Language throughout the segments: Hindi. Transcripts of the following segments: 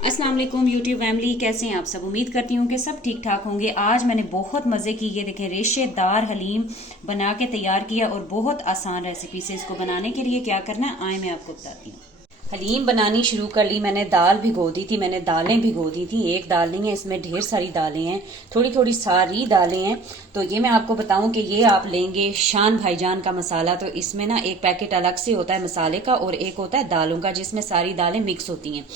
अस्सलाम वालेकुम यूट्यूब फैमिली, कैसे हैं आप सब। उम्मीद करती हूँ कि सब ठीक ठाक होंगे। आज मैंने बहुत मज़े की ये देखें रेशेदार हलीम बना के तैयार किया और बहुत आसान रेसिपी से। इसको बनाने के लिए क्या करना है आए मैं आपको बताती हूँ। हलीम बनानी शुरू कर ली मैंने। दाल भिगो दी थी मैंने, दालें भिगो दी थी। एक दाल नहीं है, इसमें ढेर सारी दालें हैं, थोड़ी थोड़ी सारी दालें हैं। तो ये मैं आपको बताऊं कि ये आप लेंगे शान भाईजान का मसाला। तो इसमें ना एक पैकेट अलग से होता है मसाले का और एक होता है दालों का, जिसमें सारी दालें मिक्स होती हैं।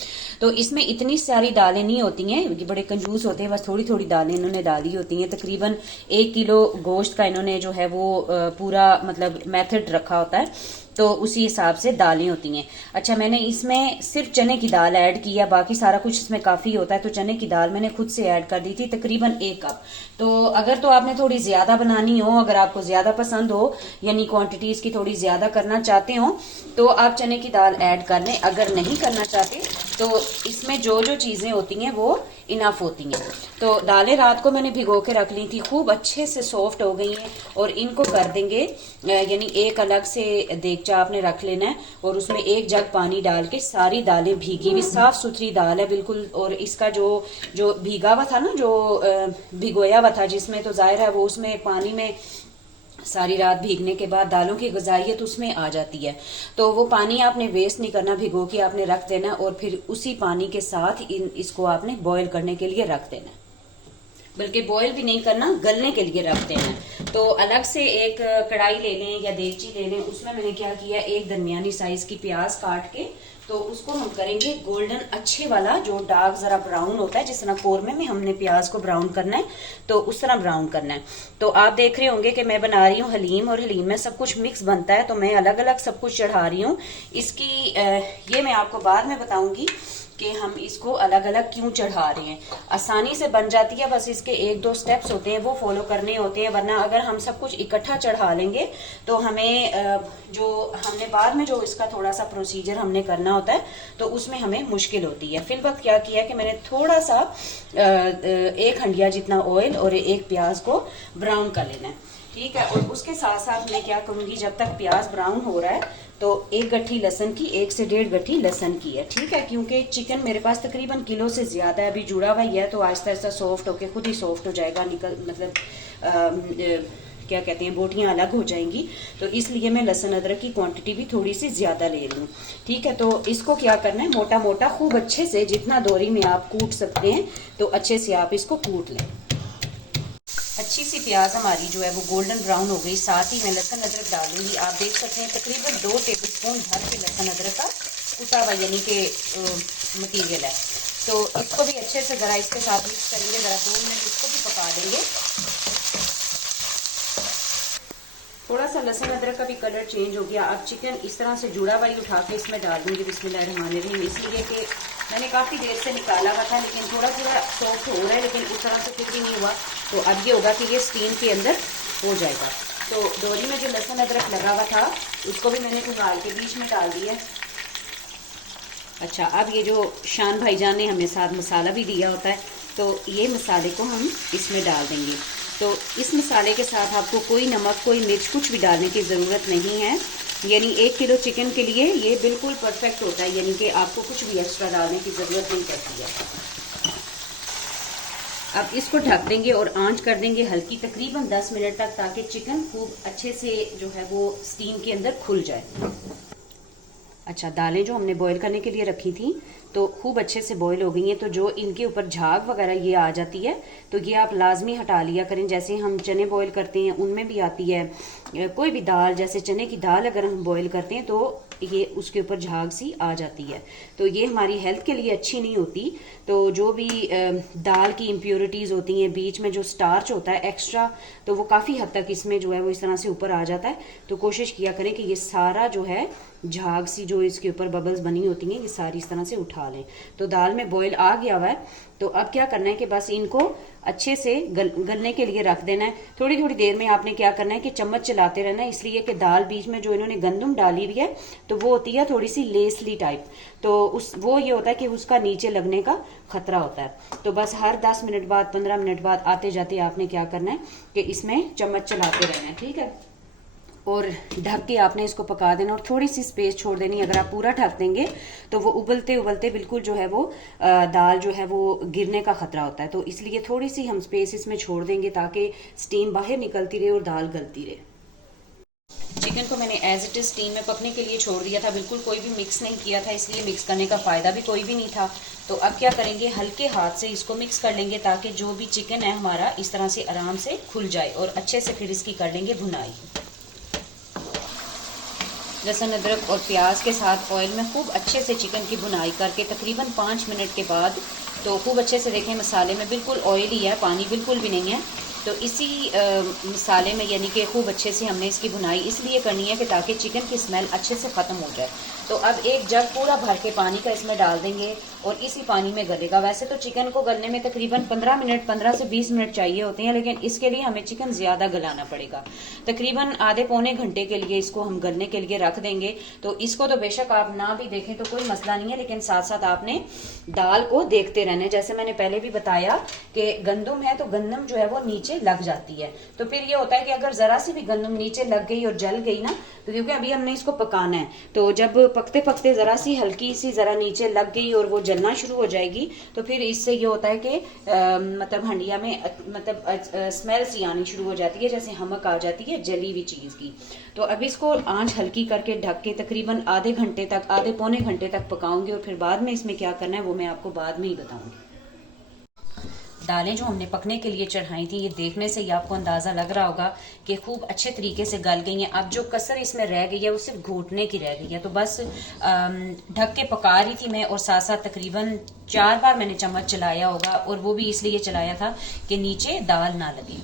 तो इसमें इतनी सारी दालें नहीं होती हैं, ये बड़े कंजूस होते हैं, बस थोड़ी थोड़ी दालें इन्होंने डाली होती हैं। तकरीबन 1 किलो गोश्त का इन्होंने जो है वो पूरा मतलब मेथड रखा होता है, तो उसी हिसाब से दालें होती हैं। अच्छा, मैंने इसमें सिर्फ चने की दाल ऐड किया, बाकी सारा कुछ इसमें काफ़ी होता है। तो चने की दाल मैंने खुद से ऐड कर दी थी, तकरीबन 1 कप। तो अगर तो आपने थोड़ी ज़्यादा बनानी हो, अगर आपको ज़्यादा पसंद हो, यानी क्वांटिटी इसकी थोड़ी ज़्यादा करना चाहते हो, तो आप चने की दाल ऐड कर लें। अगर नहीं करना चाहते तो इसमें जो जो चीज़ें होती हैं वो इनफ होती हैं। तो दालें रात को मैंने भिगो के रख ली थी, खूब अच्छे से सॉफ्ट हो गई हैं। और इनको कर देंगे, यानी एक अलग से देगचा आपने रख लेना है और उसमें 1 जग पानी डाल के सारी दालें भीगी हुई साफ सुथरी दाल है बिल्कुल। और इसका जो जो भीगा हुआ था ना, जो भिगोया हुआ था जिसमें, तो जाहिर है वो उसमें पानी में सारी रात भीगने के बाद दालों की ग़िज़ाइयत उसमें आ जाती है। तो वो पानी आपने वेस्ट नहीं करना, भिगो के आपने रख देना और फिर उसी पानी के साथ इसको आपने बॉयल करने के लिए रख देना। बल्कि बॉयल भी नहीं करना, गलने के लिए रख देना। तो अलग से एक कढ़ाई ले लें या देगची ले लें। उसमें मैंने क्या किया, एक दरमियानी साइज की प्याज काट के, तो उसको हम करेंगे गोल्डन अच्छे वाला, जो डार्क जरा ब्राउन होता है, जिस तरह कौरमे में हमने प्याज को ब्राउन करना है, तो उस तरह ब्राउन करना है। तो आप देख रहे होंगे कि मैं बना रही हूँ हलीम, और हलीम में सब कुछ मिक्स बनता है, तो मैं अलग अलग सब कुछ चढ़ा रही हूँ। इसकी ये मैं आपको बाद में बताऊंगी कि हम इसको अलग अलग क्यों चढ़ा रहे हैं। आसानी से बन जाती है, बस इसके 1-2 स्टेप्स होते हैं वो फॉलो करने होते हैं। वरना अगर हम सब कुछ इकट्ठा चढ़ा लेंगे तो हमें जो हमने बाद में जो इसका थोड़ा सा प्रोसीजर हमने करना होता है, तो उसमें हमें मुश्किल होती है। फिर वक्त क्या किया कि मैंने थोड़ा सा 1 हंडिया जितना ऑयल और एक प्याज को ब्राउन कर लेना है, ठीक है। और उसके साथ साथ मैं क्या करूंगी, जब तक प्याज ब्राउन हो रहा है, तो 1 गट्ठी लहसन की, 1 से 1.5 गट्ठी लहसन की है, ठीक है। क्योंकि चिकन मेरे पास तकरीबन किलो से ज़्यादा है, अभी जुड़ा हुआ ही है, तो आहिस्ता आहिस्ता सॉफ्ट होके खुद ही सॉफ्ट हो जाएगा, निकल मतलब क्या कहते हैं, बोटियां अलग हो जाएंगी। तो इसलिए मैं लहसुन अदरक की क्वांटिटी भी थोड़ी सी ज़्यादा ले रही हूँ, ठीक है। तो इसको क्या करना है, मोटा मोटा खूब अच्छे से, जितना दोरी में आप कूट सकते हैं, तो अच्छे से आप इसको कूट लें। अच्छी सी प्याज हमारी जो है वो गोल्डन ब्राउन हो गई। साथ ही मैं लहसुन अदरक डालूंगी। आप देख सकते हैं तकरीबन 2 टेबलस्पून भर के लहसुन अदरक का कुटा हुआ यानी कि मटीरियल है। तो इसको भी अच्छे से ज़रा इसके साथ मिक्स करेंगे, ज़रा 2 मिनट इसको भी पका देंगे। थोड़ा सा लहसुन अदरक का भी कलर चेंज हो गया। अब चिकन इस तरह से जुड़ा हुआ ही उठा के इसमें डाल दूंगी बिस्मिल्लाहिर्रहमानिर्रहीम। इसलिए कि मैंने काफ़ी देर से निकाला हुआ था, लेकिन थोड़ा थोड़ा सॉफ्ट हो रहा है, लेकिन उस तरह से फिर भी नहीं हुआ। तो अब ये होगा कि ये स्टीम के अंदर हो जाएगा। तो डोरी में जो लहसुन अदरक लगा हुआ था उसको भी मैंने उबाल के बीच में डाल दिया। अच्छा, अब ये जो शान भाईजान ने हमें साथ मसाला भी दिया होता है, तो ये मसाले को हम इसमें डाल देंगे। तो इस मसाले के साथ आपको कोई नमक, कोई मिर्च, कुछ भी डालने की ज़रूरत नहीं है। यानी 1 किलो चिकन के लिए ये बिल्कुल परफेक्ट होता है, यानी कि आपको कुछ भी एक्स्ट्रा डालने की ज़रूरत नहीं पड़ती है। अब इसको ढक देंगे और आंच कर देंगे हल्की, तकरीबन 10 मिनट तक, ताकि चिकन खूब अच्छे से जो है वो स्टीम के अंदर खुल जाए। अच्छा, दालें जो हमने बॉईल करने के लिए रखी थी तो खूब अच्छे से बॉईल हो गई हैं। तो जो इनके ऊपर झाग वगैरह ये आ जाती है, तो ये आप लाजमी हटा लिया करें। जैसे हम चने बॉईल करते हैं उनमें भी आती है, कोई भी दाल, जैसे चने की दाल अगर हम बॉईल करते हैं तो ये उसके ऊपर झाग सी आ जाती है, तो ये हमारी हेल्थ के लिए अच्छी नहीं होती। तो जो भी दाल की इम्प्योरिटीज़ होती हैं, बीच में जो स्टार्च होता है एक्स्ट्रा, तो वो काफ़ी हद तक इसमें जो है वो इस तरह से ऊपर आ जाता है। तो कोशिश किया करें कि ये सारा जो है झाग सी जो इसके ऊपर बबल्स बनी होती हैं, ये सारी इस तरह से उठा लें। तो दाल में बॉईल आ गया हुआ है। तो अब क्या करना है कि बस इनको अच्छे से गलने के लिए रख देना है। थोड़ी थोड़ी देर में आपने क्या करना है कि चम्मच चलाते रहना है, इसलिए कि दाल बीच में जो इन्होंने गंदम डाली हुई है, तो वो होती है थोड़ी सी लेसली टाइप, तो वो ये होता है कि उसका नीचे लगने का खतरा होता है। तो बस हर 10 मिनट बाद, 15 मिनट बाद आते जाते आपने क्या करना है कि इसमें चम्मच चलाते रहना है, ठीक है। और ढक के आपने इसको पका देना और थोड़ी सी स्पेस छोड़ देनी। अगर आप पूरा ढक देंगे तो वो उबलते उबलते बिल्कुल जो है वो दाल जो है वो गिरने का खतरा होता है। तो इसलिए थोड़ी सी हम स्पेस इसमें छोड़ देंगे ताकि स्टीम बाहर निकलती रहे और दाल गलती रहे। चिकन को मैंने एज इट इज स्टीम में पकने के लिए छोड़ दिया था, बिल्कुल कोई भी मिक्स नहीं किया था, इसलिए मिक्स करने का फ़ायदा भी कोई भी नहीं था। तो अब क्या करेंगे, हल्के हाथ से इसको मिक्स कर लेंगे ताकि जो भी चिकन है हमारा इस तरह से आराम से खुल जाए और अच्छे से फिर इसकी कर लेंगे भुनाई। लहसुन अदरक और प्याज के साथ ऑयल में खूब अच्छे से चिकन की भुनाई करके तकरीबन 5 मिनट के बाद तो खूब अच्छे से देखें मसाले में बिल्कुल ऑयल ही है, पानी बिल्कुल भी नहीं है। तो इसी मसाले में यानी कि खूब अच्छे से हमने इसकी भुनाई इसलिए करनी है कि ताकि चिकन की स्मेल अच्छे से ख़त्म हो जाए। तो अब एक जग पूरा भर के पानी का इसमें डाल देंगे और इसी पानी में गलेगा। वैसे तो चिकन को गलने में तकरीबन 15 से 20 मिनट चाहिए होते हैं, लेकिन इसके लिए हमें चिकन ज़्यादा गलाना पड़ेगा। तकरीबन आधे पौने घंटे के लिए इसको हम गलने के लिए रख देंगे। तो इसको तो बेशक आप ना भी देखें तो कोई मसला नहीं है, लेकिन साथ साथ आपने दाल को देखते रहना। जैसे मैंने पहले भी बताया कि गंदम है तो गंदम जो है वो नीचे लग जाती है। तो फिर ये होता है कि अगर ज़रा सी भी गंदम नीचे लग गई और जल गई ना, तो क्योंकि अभी हमने इसको पकाना है, तो जब पकते पकते ज़रा सी हल्की सी ज़रा नीचे लग गई और वो जलना शुरू हो जाएगी, तो फिर इससे ये होता है कि मतलब हंडिया में मतलब स्मेल सी आनी शुरू हो जाती है, जैसे हमक आ जाती है जली हुई चीज़ की। तो अब इसको आंच हल्की करके ढक के तकरीबन आधे घंटे तक, आधे पौने घंटे तक पकाऊंगी और फिर बाद में इसमें क्या करना है वो मैं आपको बाद में ही बताऊंगी। दालें जो हमने पकने के लिए चढ़ाई थी, ये देखने से ही आपको अंदाज़ा लग रहा होगा कि खूब अच्छे तरीके से गल गई हैं। अब जो कसर इसमें रह गई है वो सिर्फ घोटने की रह गई है। तो बस ढक के पका रही थी मैं और साथ साथ तकरीबन 4 बार मैंने चम्मच चलाया होगा, और वो भी इसलिए चलाया था कि नीचे दाल ना लगे।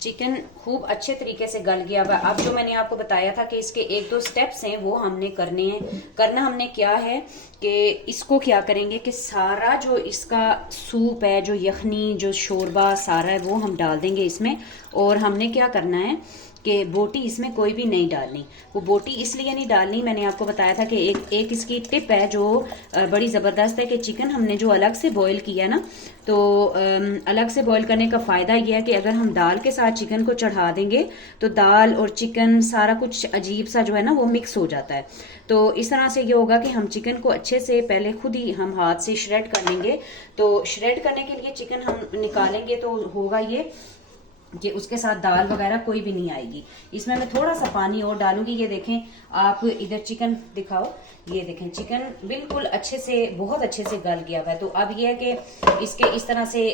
चिकन खूब अच्छे तरीके से गल गया हुआ। अब जो मैंने आपको बताया था कि इसके 1-2 स्टेप्स हैं वो हमने करने हैं। करना हमने क्या है कि इसको क्या करेंगे कि सारा जो इसका सूप है, जो यखनी, जो शोरबा सारा है वो हम डाल देंगे इसमें। और हमने क्या करना है कि बोटी इसमें कोई भी नहीं डालनी। वो बोटी इसलिए नहीं डालनी, मैंने आपको बताया था कि एक इसकी टिप है जो बड़ी ज़बरदस्त है कि चिकन हमने जो अलग से बॉईल किया ना, तो अलग से बॉईल करने का फ़ायदा ये है कि अगर हम दाल के साथ चिकन को चढ़ा देंगे तो दाल और चिकन सारा कुछ अजीब सा जो है ना वो मिक्स हो जाता है। तो इस तरह से ये होगा कि हम चिकन को अच्छे से पहले खुद ही हम हाथ से श्रेड कर लेंगे। तो श्रेड करने के लिए चिकन हम निकालेंगे तो होगा ये कि उसके साथ दाल वगैरह कोई भी नहीं आएगी। इसमें मैं थोड़ा सा पानी और डालूंगी। ये देखें आप, इधर चिकन दिखाओ, ये देखें चिकन बिल्कुल अच्छे से, बहुत अच्छे से गल गया हुआ है। तो अब ये है कि इसके इस तरह से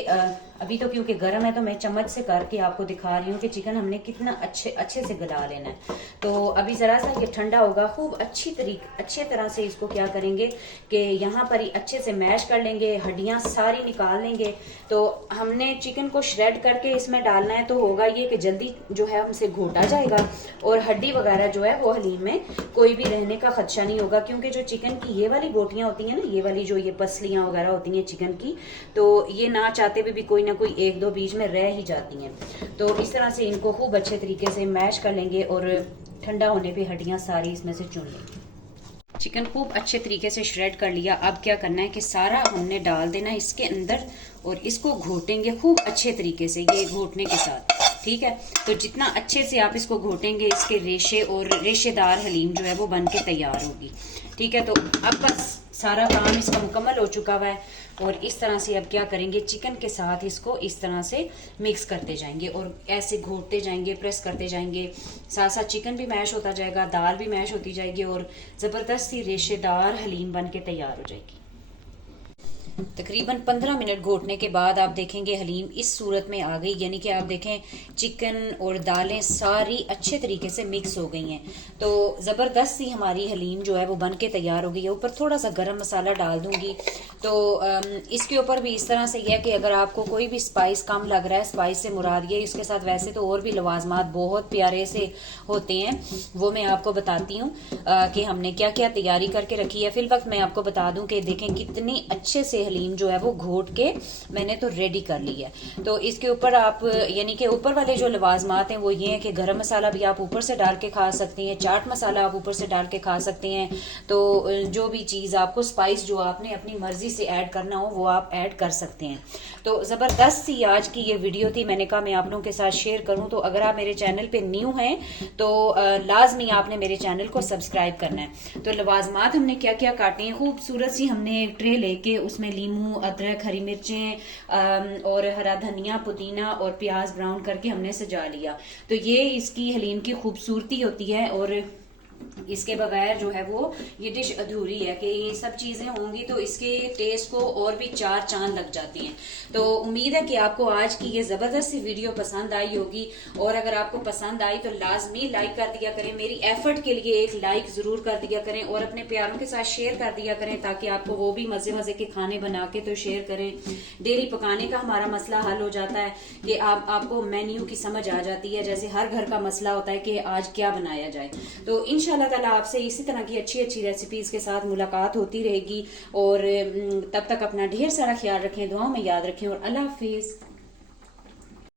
अभी तो क्योंकि गर्म है तो मैं चम्मच से करके आपको दिखा रही हूँ कि चिकन हमने कितना अच्छे से गला लेना है। तो अभी ज़रा सा ये ठंडा होगा, खूब अच्छे तरह से इसको क्या करेंगे कि यहाँ पर ही अच्छे से मैश कर लेंगे, हड्डियाँ सारी निकाल लेंगे। तो हमने चिकन को श्रेड करके इसमें डालना है, तो होगा ये कि जल्दी जो है हमसे घोटा जाएगा और हड्डी वगैरह जो है वो हलीम में कोई भी रहने का खदशा नहीं होगा। क्योंकि जो चिकन की ये वाली बोटियाँ होती हैं ना, ये वाली जो ये पसलियाँ वगैरह होती हैं चिकन की, तो ये ना चाहते भी कोई ना कोई 1-2 बीच में रह ही जाती हैं। तो इस तरह से इनको खूब अच्छे तरीके से मैश कर लेंगे और ठंडा होने पे हड्डियां सारी इसमें से चुन लेंगे। चिकन खूब अच्छे तरीके से श्रेड कर लिया। अब क्या करना है कि सारा हमने डाल देना है इसके अंदर और इसको घोटेंगे खूब अच्छे तरीके से, ये घोटने के साथ, ठीक है। तो जितना अच्छे से आप इसको घोटेंगे, इसके रेशे और रेशेदार हलीम जो है वो बन के तैयार होगी, ठीक है। तो अब बस सारा काम इसका मुकम्मल हो चुका हुआ है और इस तरह से अब क्या करेंगे, चिकन के साथ इसको इस तरह से मिक्स करते जाएंगे और ऐसे घोटते जाएंगे, प्रेस करते जाएंगे। साथ साथ चिकन भी मैश होता जाएगा, दाल भी मैश होती जाएगी और ज़बरदस्त सी रेशेदार हलीम बन के तैयार हो जाएगी। तकरीबन 15 मिनट घोटने के बाद आप देखेंगे हलीम इस सूरत में आ गई, यानी कि आप देखें चिकन और दालें सारी अच्छे तरीके से मिक्स हो गई हैं। तो ज़बरदस्त सी हमारी हलीम जो है वो बन के तैयार हो गई है। ऊपर थोड़ा सा गरम मसाला डाल दूंगी। तो इसके ऊपर भी इस तरह से यह कि अगर आपको कोई भी स्पाइस कम लग रहा है, स्पाइस से मुराद ये, इसके साथ वैसे तो और भी लवाजमात बहुत प्यारे से होते हैं, वो मैं आपको बताती हूँ कि हमने क्या क्या तैयारी करके रखी है। फिल वक्त मैं आपको बता दूं कि देखें कितनी अच्छे से हलीम जो है वो घोट के मैंने तो रेडी कर ली है। तो इसके ऊपर आप यानी कि ऊपर वाले जो लवाजमात हैं वो ये है कि गरम मसाला भी आप ऊपर से डाल के खा सकती हैं, चाट मसाला आप ऊपर से डाल के खा सकती हैं। तो जो भी चीज़ आपको स्पाइस जो आपने अपनी मर्जी से ऐड करना हो वो आप ऐड कर सकते हैं। तो ज़बरदस्त सी आज की ये वीडियो थी, मैंने कहा मैं आप लोगों के साथ शेयर करूं। तो अगर आप मेरे चैनल पे न्यू हैं तो लाजमी आपने मेरे चैनल को सब्सक्राइब करना है। तो लवाजमात हमने क्या क्या काटे हैं, खूबसूरत सी हमने एक ट्रे लेके उसमें लीमू, अदरक, हरी मिर्चें और हरा धनिया, पुदीना और प्याज ब्राउन करके हमने सजा लिया। तो ये इसकी हलीम की खूबसूरती होती है और इसके बगैर जो है वो ये डिश अधूरी है कि ये सब चीजें होंगी तो इसके टेस्ट को और भी चार चांद लग जाती हैं। तो उम्मीद है कि आपको आज की ये जबरदस्त सी वीडियो पसंद आई होगी, और अगर आपको पसंद आई तो लाजमी लाइक कर दिया करें, मेरी एफर्ट के लिए एक लाइक जरूर कर दिया करें और अपने प्यारों के साथ शेयर कर दिया करें ताकि आपको वो भी मजे मजे के खाने बना के तो शेयर करें। डेली पकाने का हमारा मसला हल हो जाता है कि आपको मेन्यू की समझ आ जाती है, जैसे हर घर का मसला होता है कि आज क्या बनाया जाए। तो इंशाल्लाह ताला आपसे इसी तरह की अच्छी अच्छी रेसिपीज के साथ मुलाकात होती रहेगी, और तब तक अपना ढेर सारा ख्याल रखें, दुआओं में याद रखें और अल्लाह हाफिज।